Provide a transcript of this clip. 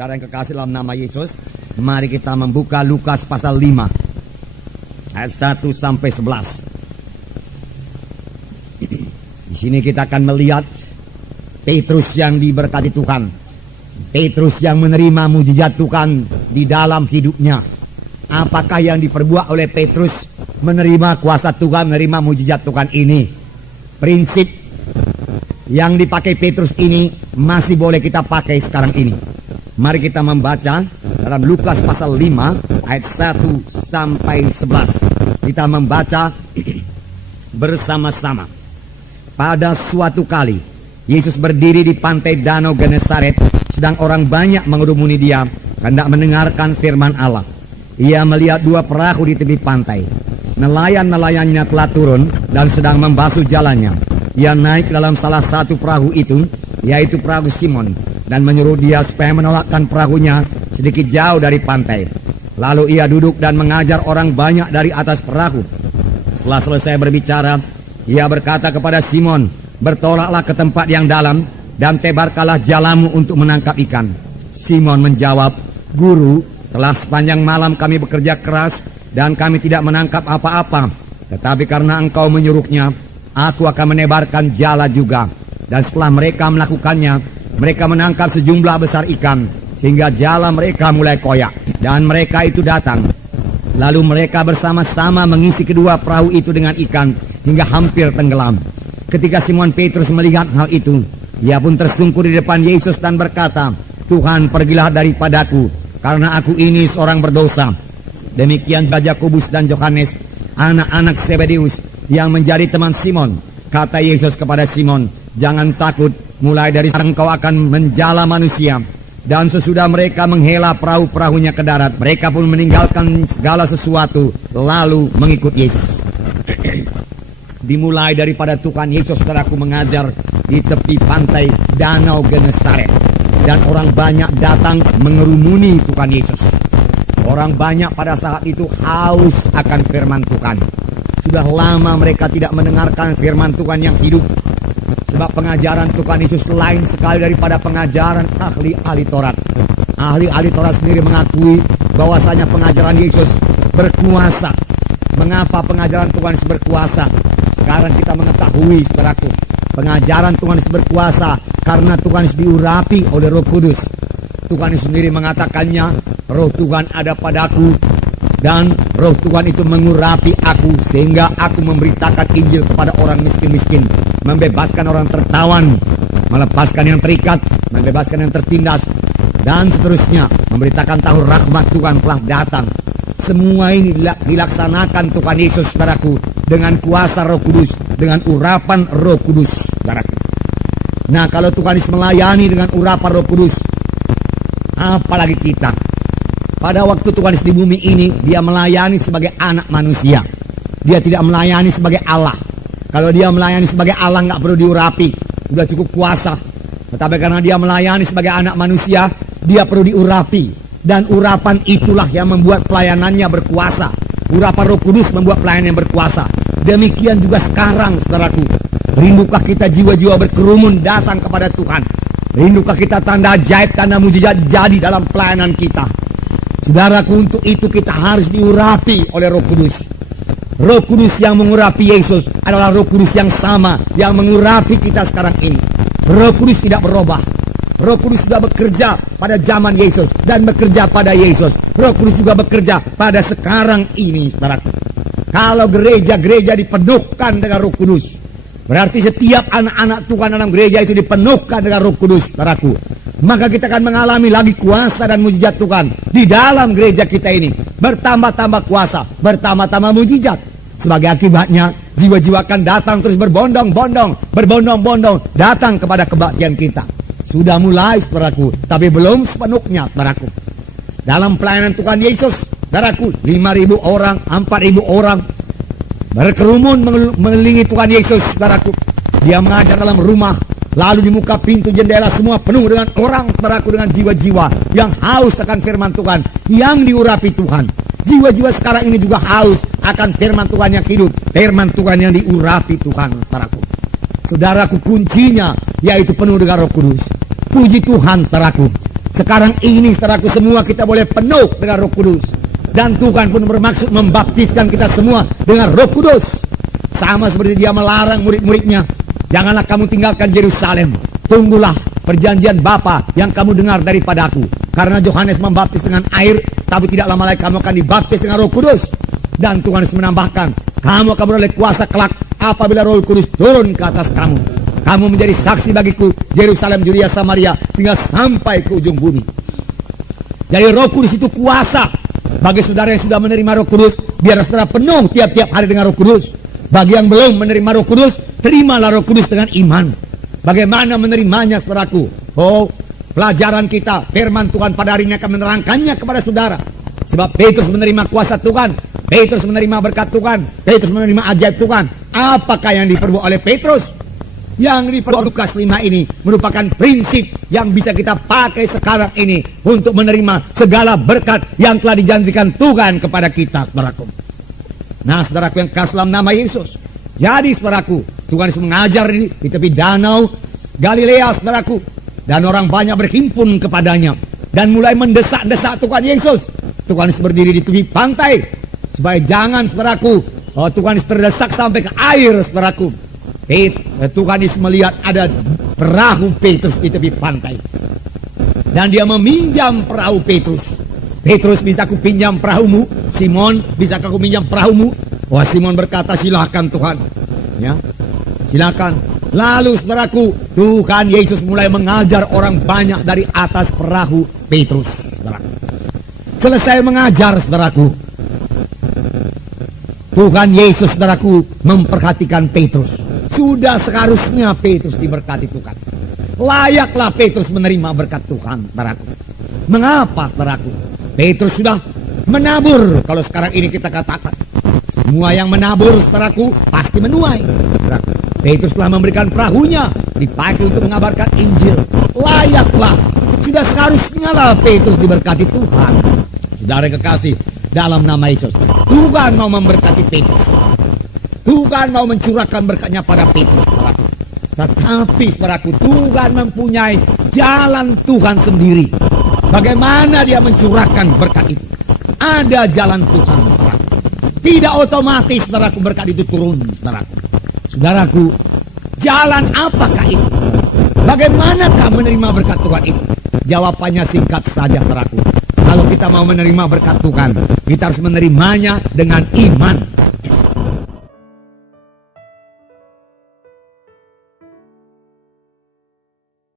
Saudara yang kekasih dalam nama Yesus, mari kita membuka Lukas pasal 5 ayat 1 sampai 11. Di sini kita akan melihat Petrus yang diberkati Tuhan, Petrus yang menerima mujizat Tuhan di dalam hidupnya. Apakah yang diperbuat oleh Petrus menerima kuasa Tuhan, menerima mujizat Tuhan ini? Prinsip yang dipakai Petrus ini masih boleh kita pakai sekarang ini. Mari kita membaca dalam Lukas pasal 5 ayat 1 sampai 11. Kita membaca bersama-sama. Pada suatu kali Yesus berdiri di pantai Danau Genesaret, sedang orang banyak mengerumuni dia hendak mendengarkan firman Allah. Ia melihat dua perahu di tepi pantai. Nelayan-nelayannya telah turun dan sedang membasuh jalannya. Ia naik dalam salah satu perahu itu, yaitu perahu Simon, dan menyuruh dia supaya menolakkan perahunya sedikit jauh dari pantai. Lalu ia duduk dan mengajar orang banyak dari atas perahu. Setelah selesai berbicara, ia berkata kepada Simon, "Bertolaklah ke tempat yang dalam dan tebarkanlah jalamu untuk menangkap ikan." Simon menjawab, "Guru, telah sepanjang malam kami bekerja keras dan kami tidak menangkap apa-apa. Tetapi karena engkau menyuruhnya, aku akan menebarkan jala juga." Dan setelah mereka melakukannya, mereka menangkap sejumlah besar ikan, sehingga jala mereka mulai koyak. Dan mereka itu datang. Lalu mereka bersama-sama mengisi kedua perahu itu dengan ikan, hingga hampir tenggelam. Ketika Simon Petrus melihat hal itu, ia pun tersungkur di depan Yesus dan berkata, "Tuhan, pergilah daripadaku, karena aku ini seorang berdosa." Demikian juga Yakobus dan Yohanes, anak-anak Zebedeus, yang menjadi teman Simon. Kata Yesus kepada Simon, "Jangan takut, mulai dari sekarang kau akan menjala manusia." Dan sesudah mereka menghela perahu-perahunya ke darat, mereka pun meninggalkan segala sesuatu, lalu mengikut Yesus. Dimulai daripada Tuhan Yesus, saudaraku, mengajar di tepi pantai Danau Genesaret. Dan orang banyak datang mengerumuni Tuhan Yesus. Orang banyak pada saat itu haus akan firman Tuhan. Sudah lama mereka tidak mendengarkan firman Tuhan yang hidup. Sebab pengajaran Tuhan Yesus lain sekali daripada pengajaran ahli-ahli Taurat. Ahli-ahli Taurat sendiri mengakui bahwasanya pengajaran Yesus berkuasa. Mengapa pengajaran Tuhan Yesus berkuasa? Sekarang kita mengetahui, saudaraku, pengajaran Tuhan Yesus berkuasa karena Tuhan Yesus diurapi oleh Roh Kudus. Tuhan Yesus sendiri mengatakannya, "Roh Tuhan ada padaku, dan Roh Tuhan itu mengurapi aku, sehingga aku memberitakan Injil kepada orang miskin-miskin, membebaskan orang tertawan, melepaskan yang terikat, membebaskan yang tertindas, dan seterusnya, memberitakan tahu rahmat Tuhan telah datang." Semua ini dilaksanakan Tuhan Yesus, saudaraku, dengan kuasa Roh Kudus, dengan urapan Roh Kudus, saudaraku. Nah, kalau Tuhan Yesus melayani dengan urapan Roh Kudus, apalagi kita. Pada waktu Tuhan Yesus di bumi ini, dia melayani sebagai anak manusia. Dia tidak melayani sebagai Allah. Kalau dia melayani sebagai Allah, nggak perlu diurapi, sudah cukup kuasa. Tetapi karena dia melayani sebagai anak manusia, dia perlu diurapi. Dan urapan itulah yang membuat pelayanannya berkuasa. Urapan Roh Kudus membuat pelayanan yang berkuasa. Demikian juga sekarang, saudaraku. Rindukah kita jiwa-jiwa berkerumun datang kepada Tuhan? Rindukah kita tanda ajaib, tanda mujizat jadi dalam pelayanan kita? Saudaraku, untuk itu kita harus diurapi oleh Roh Kudus. Roh Kudus yang mengurapi Yesus adalah Roh Kudus yang sama yang mengurapi kita sekarang ini. Roh Kudus tidak berubah. Roh Kudus sudah bekerja pada zaman Yesus dan bekerja pada Yesus. Roh Kudus juga bekerja pada sekarang ini, saudaraku. Kalau gereja-gereja dipenuhkan dengan Roh Kudus, berarti setiap anak-anak Tuhan dalam gereja itu dipenuhkan dengan Roh Kudus, saudaraku. Maka kita akan mengalami lagi kuasa dan mujizat Tuhan di dalam gereja kita ini. Bertambah-tambah kuasa, bertambah-tambah mujizat. Sebagai akibatnya, jiwa-jiwa akan datang terus berbondong-bondong datang kepada kebaktian kita. Sudah mulai, saudaraku, tapi belum sepenuhnya, saudaraku. Dalam pelayanan Tuhan Yesus, saudaraku, 5.000 orang, 4.000 orang berkerumun mengelilingi Tuhan Yesus, saudaraku. Dia mengajar dalam rumah, lalu di muka pintu jendela semua penuh dengan orang, saudaraku, dengan jiwa-jiwa yang haus akan firman Tuhan, yang diurapi Tuhan. Jiwa-jiwa sekarang ini juga haus akan firman Tuhan yang hidup, firman Tuhan yang diurapi Tuhan, saudaraku. Saudaraku, kuncinya yaitu penuh dengan Roh Kudus. Puji Tuhan, saudaraku. Sekarang ini saudaraku semua kita boleh penuh dengan Roh Kudus. Dan Tuhan pun bermaksud membaptiskan kita semua dengan Roh Kudus. Sama seperti dia melarang murid-muridnya, janganlah kamu tinggalkan Yerusalem. Tunggulah perjanjian Bapa yang kamu dengar daripadaku. Karena Yohanes membaptis dengan air, tapi tidak lama lagi kamu akan dibaptis dengan Roh Kudus. Dan Tuhan menambahkan, kamu akan beroleh kuasa kelak apabila Roh Kudus turun ke atas kamu. Kamu menjadi saksi bagiku, Yerusalem, Yudea, Samaria, sehingga sampai ke ujung bumi. Jadi Roh Kudus itu kuasa. Bagi saudara yang sudah menerima Roh Kudus, biar saudara penuh tiap-tiap hari dengan Roh Kudus. Bagi yang belum menerima Roh Kudus, terimalah Roh Kudus dengan iman. Bagaimana menerimanya, saudaraku? Oh, pelajaran kita, firman Tuhan pada hari ini akan menerangkannya kepada saudara. Sebab Petrus menerima kuasa Tuhan, Petrus menerima berkat Tuhan, Petrus menerima ajaib Tuhan. Apakah yang diperbuat oleh Petrus? Yang diperbuat Lukas 5 ini merupakan prinsip yang bisa kita pakai sekarang ini untuk menerima segala berkat yang telah dijanjikan Tuhan kepada kita, saudaraku. Nah, saudaraku yang kasih dalam nama Yesus. Jadi, saudaraku, Tuhan Yesus mengajar di tepi danau Galilea, saudaraku. Dan orang banyak berhimpun kepadanya dan mulai mendesak-desak Tuhan Yesus. Tuhan Yesus berdiri di tepi pantai supaya jangan, saudaraku, Tuhan Yesus terdesak sampai ke air, saudaraku. Tuhan Yesus melihat ada perahu Petrus di tepi pantai. Dan dia meminjam perahu Petrus. Petrus, bisa aku pinjam perahumu? Simon, bisa aku pinjam perahumu? Wah, Simon berkata, silakan Tuhan. Ya, silakan. Lalu saudaraku, Tuhan Yesus mulai mengajar orang banyak dari atas perahu Petrus, saudaraku. Selesai mengajar, saudaraku, Tuhan Yesus, saudaraku, memperhatikan Petrus. Sudah seharusnya Petrus diberkati Tuhan. Layaklah Petrus menerima berkat Tuhan, saudaraku. Mengapa, saudaraku? Petrus sudah menabur. Kalau sekarang ini kita katakan, semua yang menabur, saudaraku, pasti menuai, saudaraku. Petrus telah memberikan perahunya, dipakai untuk mengabarkan Injil. Layaklah, sudah seharusnya lah Petrus diberkati Tuhan. Saudara kekasih, dalam nama Yesus, Tuhan mau memberkati Petrus. Tuhan mau mencurahkan berkatnya pada Petrus, saudaraku. Tetapi, saudaraku, Tuhan mempunyai jalan Tuhan sendiri. Bagaimana dia mencurahkan berkat itu? Ada jalan Tuhan, saudaraku. Tidak otomatis, saudaraku, berkat itu turun, saudaraku. Saudaraku, jalan apakah itu? Bagaimanakah menerima berkat Tuhan itu? Jawabannya singkat saja, saudaraku. Kalau kita mau menerima berkat Tuhan, kita harus menerimanya dengan iman.